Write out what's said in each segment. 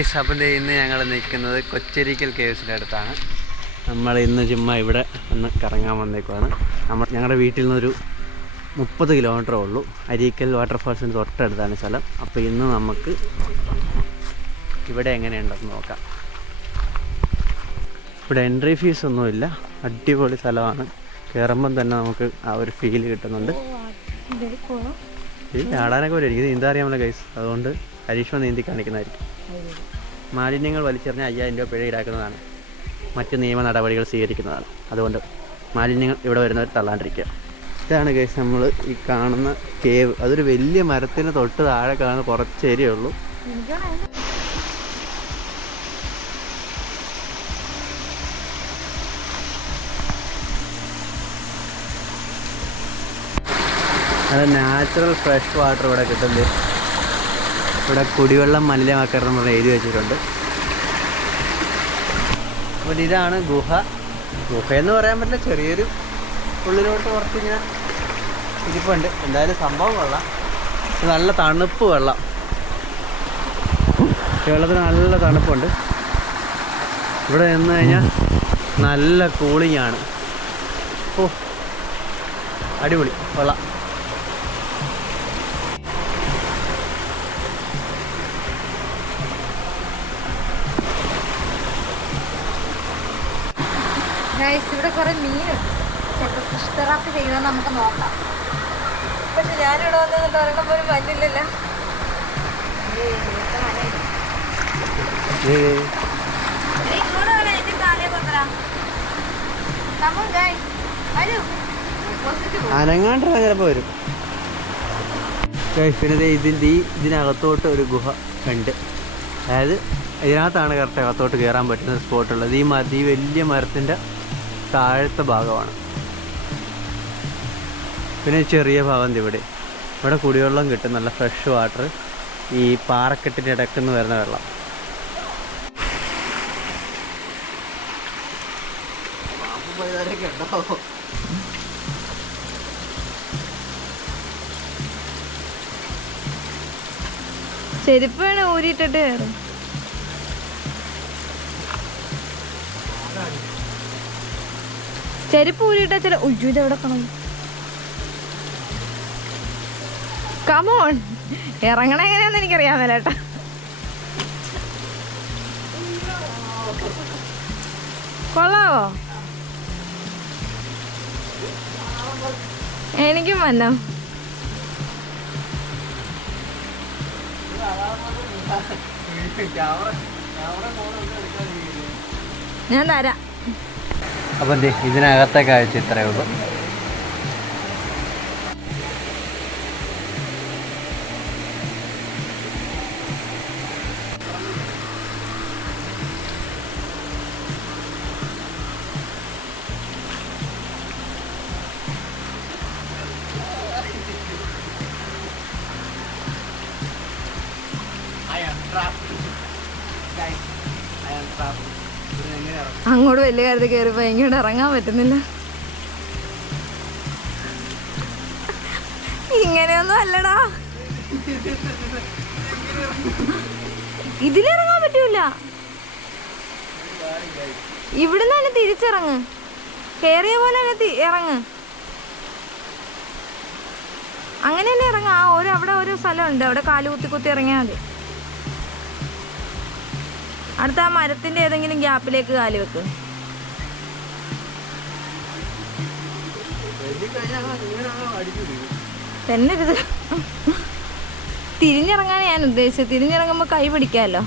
Guys, അപ്പം ഇന്ന് ഞങ്ങൾ നിൽക്കുന്നത് കൊച്ചരിക്കൽ കേവ്സിൻ്റെ അടുത്താണ്. നമ്മൾ ഇന്ന് ചുമ്മാ ഇവിടെ ഒന്ന് കറങ്ങാൻ വന്നേക്കുവാണ്. ഞങ്ങളുടെ വീട്ടിൽ നിന്നൊരു 30 കിലോമീറ്ററേ ഉള്ളൂ. അരീക്കൽ വാട്ടർഫാൾസിന് തൊട്ടടുത്താണ് സ്ഥലം. അപ്പോൾ ഇന്ന് നമുക്ക് ഇവിടെ എങ്ങനെയുണ്ടെന്ന് നോക്കാം. ഇവിടെ എൻട്രി ഫീസ് ഒന്നുമില്ല, അടിപൊളി സ്ഥലമാണ്. കയറുമ്പം തന്നെ നമുക്ക് ആ ഒരു ഫീൽ കിട്ടുന്നുണ്ട്. ഈ ആടാനൊക്കെ വരും, എനിക്ക് നീന്താൻ അറിയാമല്ലോ ഗൈസ്, അതുകൊണ്ട് ഹരീഷ്മ നീന്തി കാണിക്കുന്നതായിരിക്കും. മാലിന്യങ്ങൾ വലിച്ചെറിഞ്ഞാൽ 5000 രൂപ പിഴ ഈടാക്കുന്നതാണ്, മറ്റ് നിയമ നടപടികൾ സ്വീകരിക്കുന്നതാണ്. അതുകൊണ്ട് മാലിന്യങ്ങൾ ഇവിടെ വരുന്നവർ തള്ളാണ്ടിരിക്കുക. ഇതാണ് ഗൈസ് നമ്മൾ ഈ കാണുന്ന കേവ്. അതൊരു വലിയ മരത്തിന് തൊട്ട് താഴെ കാണുന്ന കുറച്ച് ഏരിയ ഉള്ളൂ. അത് നാച്ചുറൽ ഫ്രഷ് വാട്ടർ ഇവിടെ കിട്ടുന്നത്. ഇവിടെ കുടിവെള്ളം മലിനമാക്കരുതെന്ന് പറഞ്ഞ് എഴുതി വെച്ചിട്ടുണ്ട്. അപ്പോൾ ഇതാണ് ഗുഹയെന്ന് പറയാൻ പറ്റില്ല, ചെറിയൊരു ഉള്ളിലോട്ട് കുറച്ച് ഇങ്ങനെ ഇരിപ്പുണ്ട്. എന്തായാലും സംഭവം കൊള്ളാം. നല്ല തണുപ്പ് വെള്ളം, വെള്ളത്തിന് നല്ല തണുപ്പുണ്ട്. ഇവിടെ നിന്ന് കഴിഞ്ഞാൽ നല്ല കൂളിംഗ് ആണ്. ഓ, അടിപൊളി വെള്ളം. ഇവിടെ കുറെ മീനുണ്ട്. ചിലപ്പോൾ ഫിഷ് തെറാപ്പി ചെയ്യുന്നത് നമുക്ക് നോക്കാം. പക്ഷെ ഞാനിവിടെ വന്നിട്ട് ഒരെണ്ണം പോലും വന്നില്ലല്ലോ. അനങ്ങാണ്ടിരുന്ന ചിലപ്പോൾ വരും. പിന്നെ ഇതിനകത്തോട്ട് ഒരു ഗുഹ ഉണ്ട്. അതായത് ഇതിനകത്താണ് കറക്റ്റ് അകത്തോട്ട് കയറാൻ പറ്റുന്ന സ്പോട്ടുള്ളത്. ഈ വലിയ മരത്തിൻ്റെ താഴത്തെ ഭാഗമാണ്. പിന്നെ ചെറിയ ഭാഗം ഇവിടെ കുടിവെള്ളം കിട്ടും, നല്ല ഫ്രഷ് വാട്ടർ. ഈ പാറക്കെട്ടിൻ്റെ ഇടയ്ക്കുന്ന് വരുന്ന വെള്ളം. ചെരുപ്പ് വേണം ഊരിയിട്ടിട്ട് കയറും. ചെരുപ്പ് ഊരിയിട്ടാ ചില ഉയ്യൂര് എവിടെ കാണും. കമോൺ, ഇറങ്ങണ എങ്ങനെയാന്ന് എനിക്കറിയാൻ മേലേട്ടാ. കൊള്ളാവോ? എനിക്കും വന്നോ. ഞാൻ തരാം. അപ്പം ഇതിനകത്തെ കാഴ്ച ഇത്രയേ ഉള്ളൂ. അങ്ങോട്ട് വലിയ കാര്യത്തിൽ കയറിപ്പോ ഇങ്ങോട്ട് ഇറങ്ങാൻ പറ്റുന്നില്ല. ഇങ്ങനെയൊന്നും അല്ലടാ, ഇതിലിറങ്ങാൻ പറ്റൂല. ഇവിടുന്ന് തന്നെ തിരിച്ചിറങ്ങ്, കയറിയ പോലെ തന്നെ ഇറങ്ങ്. അങ്ങനെ തന്നെ ഇറങ്ങാം. അവിടെ ഒരു സ്ഥലമുണ്ട്, അവിടെ കാല് കുത്തി ഇറങ്ങിയാൽ മതി. അടുത്ത ആ മരത്തിന്റെ ഏതെങ്കിലും ഗ്യാപ്പിലേക്ക് കാല് വെക്ക്. തന്നെ തിരിഞ്ഞിറങ്ങാൻ ഞാൻ ഉദ്ദേശിച്ചത്. തിരിഞ്ഞിറങ്ങുമ്പോ കൈ പിടിക്കാമല്ലോ.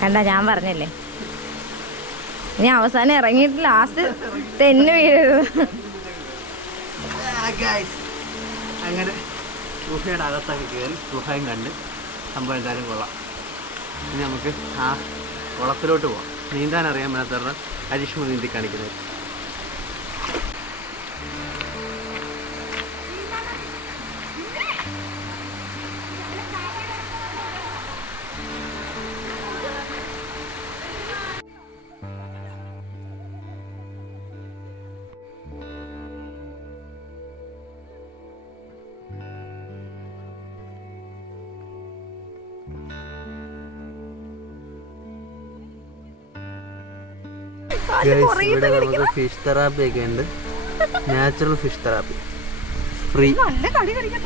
കണ്ട, ഞാൻ പറഞ്ഞല്ലേ, ഇനി അവസാനം ഇറങ്ങിയിട്ട് ലാസ്റ്റ് തെന്നു വീഴരുത്. അങ്ങനെ ഗുഹയുടെ അകത്തൊക്കെ കയറി ഗുഹയും കണ്ട് സംഭവം എന്തായാലും കൊള്ളാം. ഇനി നമുക്ക് ആ കുളത്തിലോട്ട് പോവാം. നീന്താൻ അറിയാൻ മേലാത്തവരുടെ ഹരീഷ്മ നീന്തി കാണിക്കുന്നത്. ഇവിടെ നമുക്ക് ഫിഷ് തെറാപ്പി ഒക്കെ ഉണ്ട്. Natural fish therapy,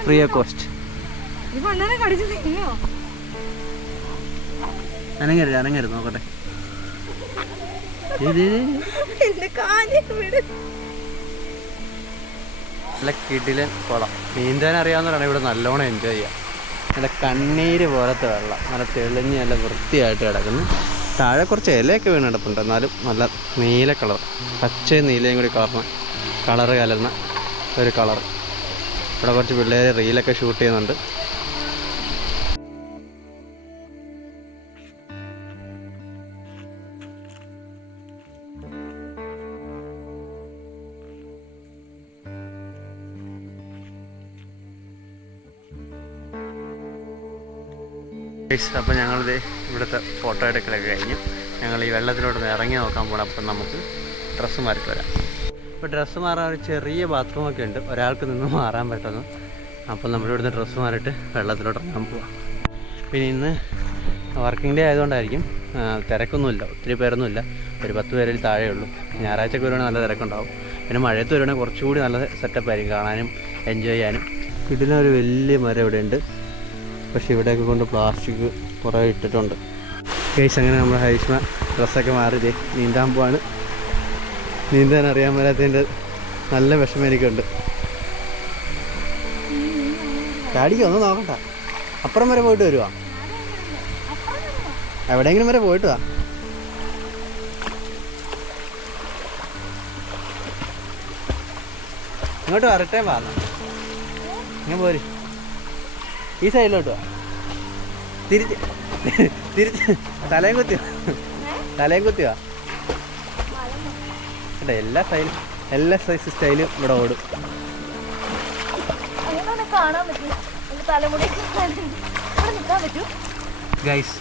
free of cost. അനങ്ങരുത് നോക്കട്ടെ. നല്ല കിടിലൻ കുളം. നീന്താൻ അറിയാവുന്നവരാണ് ഇവിടെ നല്ലോണം എൻജോയ് ചെയ്യാം. നല്ല കണ്ണീര് പോലത്തെ വെള്ളം, നല്ല തെളിഞ്ഞ് നല്ല വൃത്തിയായിട്ട് കിടക്കുന്നു. താഴെ കുറച്ച് ഇലയൊക്കെ വീണ് കിടപ്പുണ്ട്, എന്നാലും നല്ല നീല കളർ, പച്ചയും നീലയും കൂടി കളറ് കലർന്ന ഒരു കളർ. ഇവിടെ കുറച്ച് പിള്ളേർ റീലൊക്കെ ഷൂട്ട് ചെയ്യുന്നുണ്ട്. അപ്പോൾ ഞങ്ങളിത് ഇവിടുത്തെ ഫോട്ടോ എടുക്കലൊക്കെ കഴിഞ്ഞു. ഞങ്ങൾ ഈ വെള്ളത്തിലോട്ട് ഇറങ്ങി നോക്കാൻ പോകണം. അപ്പം നമുക്ക് ഡ്രസ്സ് മാറിയിട്ട് വരാം. ഇപ്പോൾ ഡ്രസ്സ് മാറാൻ ഒരു ചെറിയ ബാത്റൂമൊക്കെ ഉണ്ട്, ഒരാൾക്ക് നിന്ന് മാറാൻ പറ്റുന്നു. അപ്പം നമ്മളിവിടുന്ന് ഡ്രസ്സ് മാറിയിട്ട് വെള്ളത്തിലോട്ട് ഇറങ്ങാൻ പോവാം. പിന്നെ ഇന്ന് വർക്കിംഗ് ഡേ ആയതുകൊണ്ടായിരിക്കും തിരക്കൊന്നുമില്ല, ഒത്തിരി പേരൊന്നുമില്ല, ഒരു 10 പേരിൽ താഴെയുള്ളൂ. ഞായറാഴ്ചക്ക് വരുവാണെങ്കിൽ നല്ല തിരക്കുണ്ടാവും. പിന്നെ മഴയത്ത് വരുവാണെങ്കിൽ കുറച്ചുകൂടി നല്ല സെറ്റപ്പായിരിക്കും, കാണാനും എൻജോയ് ചെയ്യാനും. ഇതിനൊരു വലിയ മരം ഇവിടെ ഉണ്ട്, പക്ഷേ ഇവിടെയൊക്കെ കൊണ്ട് പ്ലാസ്റ്റിക് കുറേ ഇട്ടിട്ടുണ്ട്. കേസ് അങ്ങനെ നമ്മൾ ഹരീഷ്മ ഡ്രസ്സൊക്കെ മാറി നീന്താൻ പോവാണ്. നീന്താൻ അറിയാൻ മേലാത്തതിൻ്റെ നല്ല വിഷമം എനിക്കുണ്ട്. ചാടിക്കോ, ഒന്നും നോക്കണ്ട. അപ്പുറം വരെ പോയിട്ട് വരുവാ, എവിടെയെങ്കിലും വരെ പോയിട്ട് വാ. ഇങ്ങോട്ട് വരട്ടെ, വാ ഇങ്ങനെ പോര്. ഈ സൈഡിലോട്ട് വാ, തിരിച്ച് തലയും കുത്തി വാ കേട്ടോ. എല്ലാ സൈസ് സ്റ്റൈലും ഇവിടെ ഓടും. ഗൈസ്,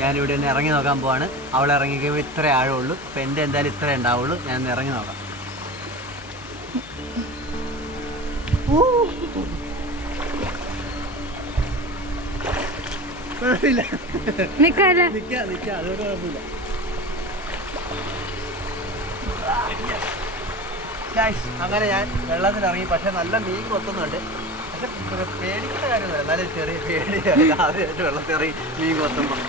ഞാനിവിടെ നിന്ന് ഇറങ്ങി നോക്കാൻ പോവാണ്. അവൾ ഇറങ്ങിക്കുമ്പോൾ ഇത്ര ആഴമുള്ളൂ. അപ്പോൾ എൻ്റെ എന്തായാലും ഇത്ര ഉണ്ടാവുള്ളൂ. ഞാൻ ഇറങ്ങി നോക്കാം. കുഴപ്പമില്ല, അതൊരു കുഴപ്പമില്ല. അങ്ങനെ ഞാൻ വെള്ളത്തിൽ ഇറങ്ങി. പക്ഷെ നല്ല മീൻ കൊത്തുന്നുണ്ട്. പക്ഷെ പേടിക്കേണ്ട കാര്യമൊന്നുമില്ല, നല്ല ചെറിയ പേടിയാണ് ആദ്യമായിട്ട് വെള്ളത്തിൽ ഇറങ്ങി മീൻ കൊത്തുമ്പോൾ.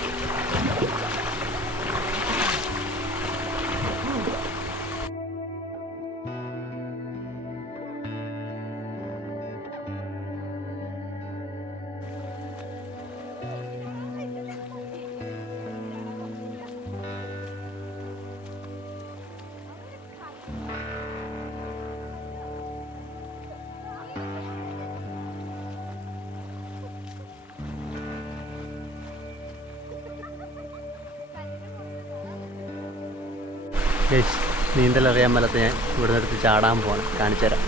നീന്തൽ അറിയാൻ മേലത്ത് ഞാൻ ഇവിടെ നിന്ന് എടുത്ത് ചാടാൻ പോവാണ്. കാണിച്ചു തരാം.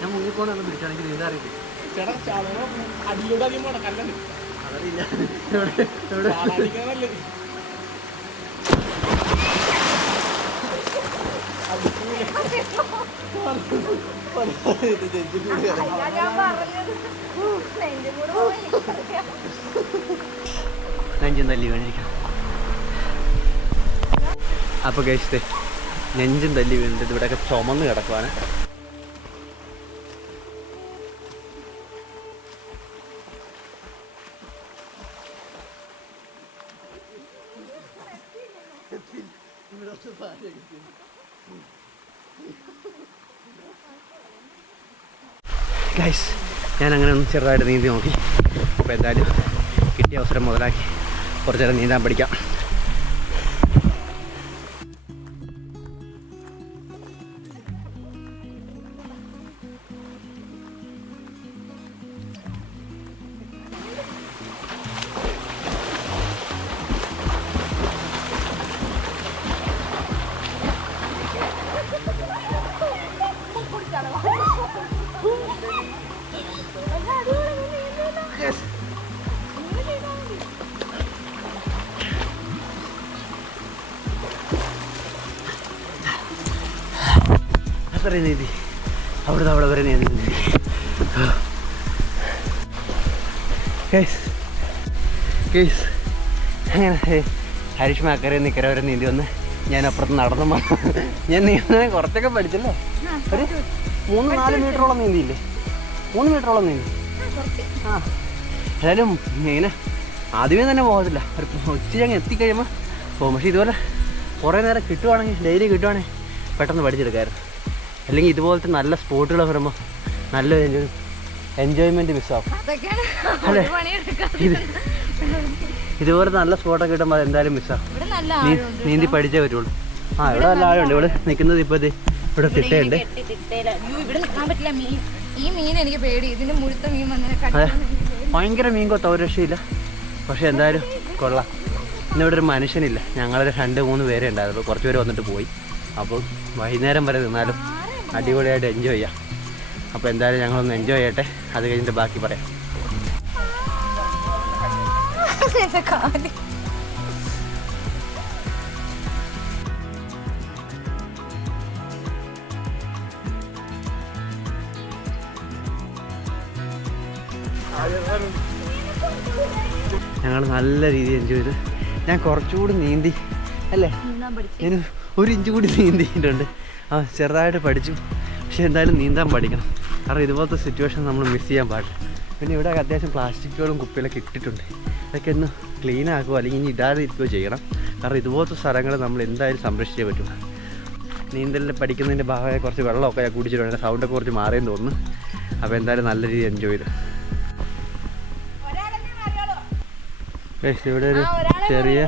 ഞാൻ മുങ്ങിപ്പോണെന്ന് പിടിച്ചാണെങ്കിൽ നീന്താൻ അറിയില്ല. നെഞ്ചും തല്ലി വീണിരിക്കണം. അപ്പോൾ കഴിച്ചത് നെഞ്ചും തല്ലി വീണിട്ട് ഇവിടെയൊക്കെ ചുമന്ന് കിടക്കുവാണ്. ഗൈസ്, ഞാനങ്ങനെ ഒന്ന് ചെറുതായിട്ട് നീന്തി നോക്കി. അപ്പോൾ എന്തായാലും കിട്ടിയ അവസരം മുതലാക്കി കുറച്ച് നേരം നീന്താൻ പഠിക്കാം. അത്രയും നീതി അവിടെ വരെ നീന്തി. അങ്ങനെ ഹരീഷ്മ അക്കരെ നിക്കര വരെ നീന്തി വന്ന് ഞാൻ അപ്പുറത്ത് നടന്നു ഞാൻ നീന്താൻ കുറച്ചൊക്കെ പഠിച്ചല്ലേ. ഒരു 3-4 മീറ്ററോളം നീന്തിയില്ലേ? 3 മീറ്ററോളം നീന്തി. ആ ഏതായാലും ഇങ്ങനെ ആദ്യമേ തന്നെ പോകത്തില്ല, ഒരു ഉച്ചയ്ക്ക് അങ്ങ് എത്തിക്കഴിയുമ്പോൾ പോകും. പക്ഷേ ഇതുപോലെ കുറേ നേരം കിട്ടുവാണെങ്കിൽ, ഡെയിലി കിട്ടുവാണെങ്കിൽ പെട്ടെന്ന് പഠിച്ചെടുക്കാമായിരുന്നു. അല്ലെങ്കിൽ ഇതുപോലത്തെ നല്ല സ്പോട്ടുകൾ വരുമ്പോൾ നല്ലൊരു എൻജോയ്മെൻറ്റ് മിസ്സാവും അല്ലേ? ഇതുപോലത്തെ നല്ല സ്പോട്ടൊക്കെ കിട്ടുമ്പോൾ അത് എന്തായാലും മിസ്സാവും. നീന്തി പഠിച്ചേ പറ്റുള്ളൂ. ആ ഇവിടെ നല്ല ആളുണ്ട്. ഇവിടെ നിൽക്കുന്നത് ഇപ്പോൾ ഇവിടെ തിട്ടയുണ്ട്. ഈ മീൻ എനിക്ക് പേടി, ഇതിന്റെ മുഴുത്ത മീൻ അതെ, ഭയങ്കര മീൻ കൊത്ത, ഒരു രക്ഷയില്ല. പക്ഷെ എന്തായാലും കൊള്ളാം. ഇന്നിവിടെ ഒരു മനുഷ്യനില്ല, ഞങ്ങളൊരു 2-3 പേരെ ഉണ്ടായിരുന്നു. കുറച്ച് പേര് വന്നിട്ട് പോയി. അപ്പോൾ വൈകുന്നേരം വരെ നിന്നാലും അടിപൊളിയായിട്ട് എൻജോയ് ചെയ്യാം. അപ്പോൾ എന്തായാലും ഞങ്ങളൊന്ന് എൻജോയ് ചെയ്യട്ടെ, അത് കഴിഞ്ഞിട്ട് ബാക്കി പറയാം. ഞങ്ങൾ നല്ല രീതിയിൽ എൻജോയ് ചെയ്ത്. ഞാൻ കുറച്ചുകൂടി നീന്തി അല്ലേ, ഞാൻ 1 ഇഞ്ച് കൂടി നീന്തിയിട്ടുണ്ട്. ആ ചെറുതായിട്ട് പഠിച്ചു. പക്ഷെ എന്തായാലും നീന്താൻ പഠിക്കണം, കാരണം ഇതുപോലത്തെ സിറ്റുവേഷൻ നമ്മൾ മിസ് ചെയ്യാൻ പാടില്ല. പിന്നെ ഇവിടെ അത്യാവശ്യം പ്ലാസ്റ്റിക്കുകളും കുപ്പികളൊക്കെ ഇട്ടിട്ടുണ്ട്. അതൊക്കെ ഒന്ന് ക്ലീൻ ആക്കുകയോ അല്ലെങ്കിൽ ഇനി ഇടാതെ ഇരിക്കുകയോ ചെയ്യണം. കാരണം ഇതുപോലത്തെ സ്ഥലങ്ങൾ നമ്മൾ എന്തായാലും സംരക്ഷിച്ചേ പറ്റും. നീന്തലിൽ പഠിക്കുന്നതിൻ്റെ ഭാഗമായി കുറച്ച് വെള്ളമൊക്കെ ഞാൻ കുടിച്ചിട്ടുണ്ട്. സൗണ്ടൊക്കെ കുറച്ച് മാറിയെന്ന് തോന്നുന്നു. അപ്പോൾ എന്തായാലും നല്ല രീതിയിൽ എൻജോയ് ചെയ്തു. ഇവിടെ ഒരു ചെറിയ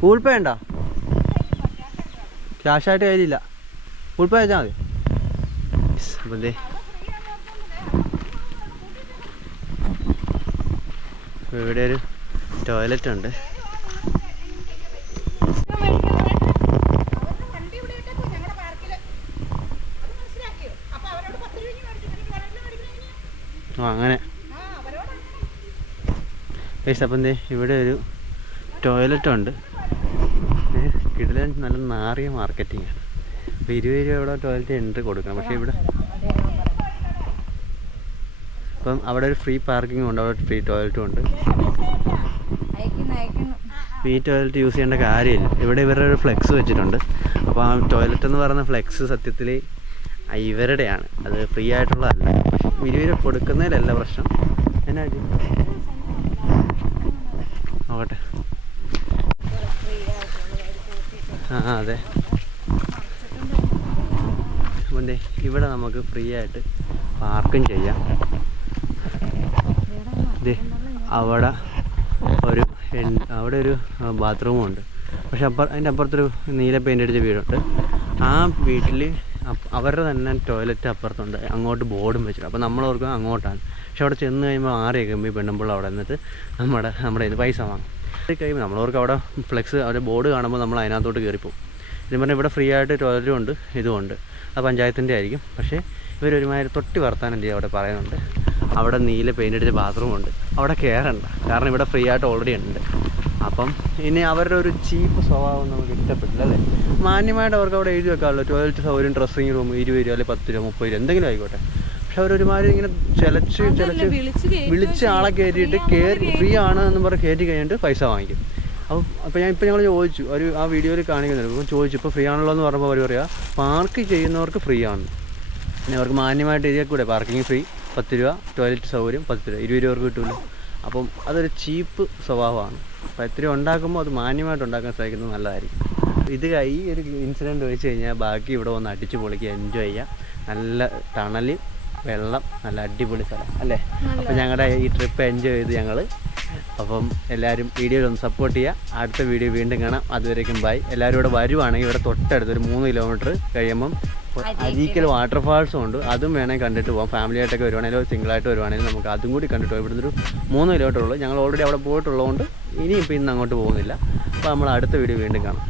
ഗൂഗിൾ പേ ഉണ്ടോ? ക്യാഷായിട്ട് കയ്യിലില്ല, ഗൂഗിൾ പേ അയച്ചാൽ മതി. അപ്പം ഇവിടെ ഒരു ടോയ്ലറ്റ് ഉണ്ട്. അങ്ങനെ അപ്പം ഇവിടെ ഒരു ടോയ്ലറ്റ് ഉണ്ട്. കിടിലൻ നല്ല നാറിയ മാർക്കറ്റിംഗ് ആണ്. അപ്പോൾ 20 രൂപ ഇവിടെ ടോയ്ലറ്റ് എൻട്രി കൊടുക്കണം. പക്ഷേ ഇവിടെ അപ്പം അവിടെ ഒരു ഫ്രീ പാർക്കിംഗ് ഉണ്ട്, അവിടെ ഫ്രീ ടോയ്ലറ്റും ഉണ്ട്. ഈ ടോയ്ലറ്റ് യൂസ് ചെയ്യേണ്ട കാര്യമില്ല. ഇവിടെ ഇവരുടെ ഒരു ഫ്ലെക്സ് വെച്ചിട്ടുണ്ട്. അപ്പോൾ ആ ടോയ്ലറ്റ് എന്ന് പറയുന്ന ഫ്ലെക്സ് സത്യത്തിൽ ഇവരുടെയാണ്, അത് ഫ്രീ ആയിട്ടുള്ളതല്ല. പക്ഷേ 20 രൂപ കൊടുക്കുന്നതിലല്ല പ്രശ്നം. എന്നാ നോക്കട്ടെ. ആ അതെ, അപ്പം ഇവിടെ നമുക്ക് ഫ്രീ ആയിട്ട് പാർക്കും ചെയ്യാം. അവിടെ ഒരു ബാത്റൂമും ഉണ്ട്. പക്ഷെ അതിൻ്റെ അപ്പുറത്തൊരു നീല പെയിൻ്റ് അടിച്ച വീടുണ്ട്. ആ വീട്ടിൽ അവരുടെ തന്നെ ടോയ്ലറ്റ് അപ്പുറത്തുണ്ട്. അങ്ങോട്ട് ബോർഡും വെച്ചിട്ടുണ്ട്. അപ്പോൾ നമ്മൾ ഓർക്കും അങ്ങോട്ടാണ്. പക്ഷെ അവിടെ ചെന്ന് കഴിയുമ്പോൾ 6 കഴിയുമ്പോൾ പെണ്ണുമ്പോൾ അവിടെ നിന്നിട്ട് നമ്മുടെ ഇത് പൈസ വാങ്ങും. കഴിയുമ്പോൾ നമ്മളവർക്ക് അവിടെ ഫ്ലെക്സ് അവിടെ ബോർഡ് കാണുമ്പോൾ നമ്മൾ അതിനകത്തോട്ട് കയറിപ്പോവും. ഇതെന്ന് പറഞ്ഞാൽ ഇവിടെ ഫ്രീ ആയിട്ട് ടോയ്ലറ്റും ഉണ്ട്, ഇതുമുണ്ട്. അത് പഞ്ചായത്തിൻ്റെ ആയിരിക്കും. പക്ഷേ ഇവരൊരുമാതിരി തൊട്ടി വർത്താനം ചെയ്യും. അവിടെ പറയുന്നുണ്ട് അവിടെ നീല പെയിൻ്റ് അടിച്ച ബാത്റൂമുണ്ട്, അവിടെ കയറണ്ട, കാരണം ഇവിടെ ഫ്രീ ആയിട്ട് ഓൾറെഡി ഉണ്ട്. അപ്പം ഇനി അവരുടെ ഒരു ചീപ്പ് സ്വഭാവം നമുക്ക് ഇഷ്ടപ്പെട്ടില്ല അല്ലേ. മാന്യമായിട്ട് അവർക്ക് അവിടെ എഴുതി വെക്കാമല്ലോ, ടോയ്ലറ്റ് സൗകര്യം, ഡ്രസ്സിങ് റൂം 20 രൂപ അല്ലെങ്കിൽ 10 രൂപ 30 രൂപ എന്തെങ്കിലും ആയിക്കോട്ടെ. പക്ഷെ അവരൊരുമാതിരി ഇങ്ങനെ വിളിച്ച് ആളെ കയറ്റിയിട്ട് ഫ്രീ ആണ് എന്ന് പറഞ്ഞ് കയറ്റി കഴിഞ്ഞിട്ട് പൈസ വാങ്ങിക്കും. അപ്പോൾ ഞങ്ങൾ ചോദിച്ചു, ആ വീഡിയോയിൽ കാണിക്കുന്നുണ്ട്. അപ്പോൾ ചോദിച്ചു ഇപ്പോൾ ഫ്രീ ആണല്ലോ എന്ന് പറഞ്ഞപ്പോൾ അവർ പറയുക പാർക്ക് ചെയ്യുന്നവർക്ക് ഫ്രീ ആണ്. പിന്നെ അവർക്ക് മാന്യമായിട്ട് എഴുതിയാൽ കൂടെ പാർക്കിംഗ് ഫ്രീ 10 രൂപ, ടോയ്ലറ്റ് സൗകര്യം 10 രൂപ, 20 രൂപ കിട്ടുമല്ലോ. അപ്പം അതൊരു ചീപ്പ് സ്വഭാവമാണ്. അപ്പോൾ 10 രൂപ ഉണ്ടാക്കുമ്പോൾ അത് മാന്യമായിട്ട് ഉണ്ടാക്കാൻ ശ്രമിക്കുന്നത് നല്ലതായിരിക്കും. ഈ ഒരു ഇൻസിഡൻറ്റ് വെച്ച് കഴിഞ്ഞാൽ ബാക്കി ഇവിടെ വന്ന് അടിച്ച് പൊളിക്കുക, എൻജോയ് ചെയ്യുക. നല്ല തണൽ, വെള്ളം, നല്ല അടിപൊളി സ്ഥലം അല്ലേ. അപ്പോൾ ഞങ്ങളുടെ ഈ ട്രിപ്പ് എൻജോയ് ചെയ്ത് ഞങ്ങൾ. അപ്പം എല്ലാവരും വീഡിയോയിലൊന്ന് സപ്പോർട്ട് ചെയ്യുക. അടുത്ത വീഡിയോ വീണ്ടും കാണാം. അതുവരേക്കും ബൈ. എല്ലാവരും ഇവിടെ വരുവാണെങ്കിൽ ഇവിടെ തൊട്ടടുത്ത് ഒരു 3 കിലോമീറ്റർ കഴിയുമ്പം അരീക്കൽ വാട്ടർഫാൾസും ഉണ്ട്. അതും വേണമെങ്കിൽ കണ്ടിട്ട് പോകാം. ഫാമിലി ആയിട്ടൊക്കെ വരുവാണെങ്കിലോ സിംഗിളായിട്ട് വരുവാണെങ്കിലും നമുക്ക് അതും കൂടി കണ്ടിട്ട് പോകാം. ഇവിടുന്ന് ഒരു 3 കിലോമീറ്റർ ഉള്ളൂ. ഞങ്ങൾ ഓൾറെഡി അവിടെ പോയിട്ടുള്ളതുകൊണ്ട് ഇനിയിപ്പോൾ ഇന്ന് അങ്ങോട്ട് പോകുന്നില്ല. അപ്പോൾ നമ്മൾ അടുത്ത വീഡിയോ വീണ്ടും കാണാം.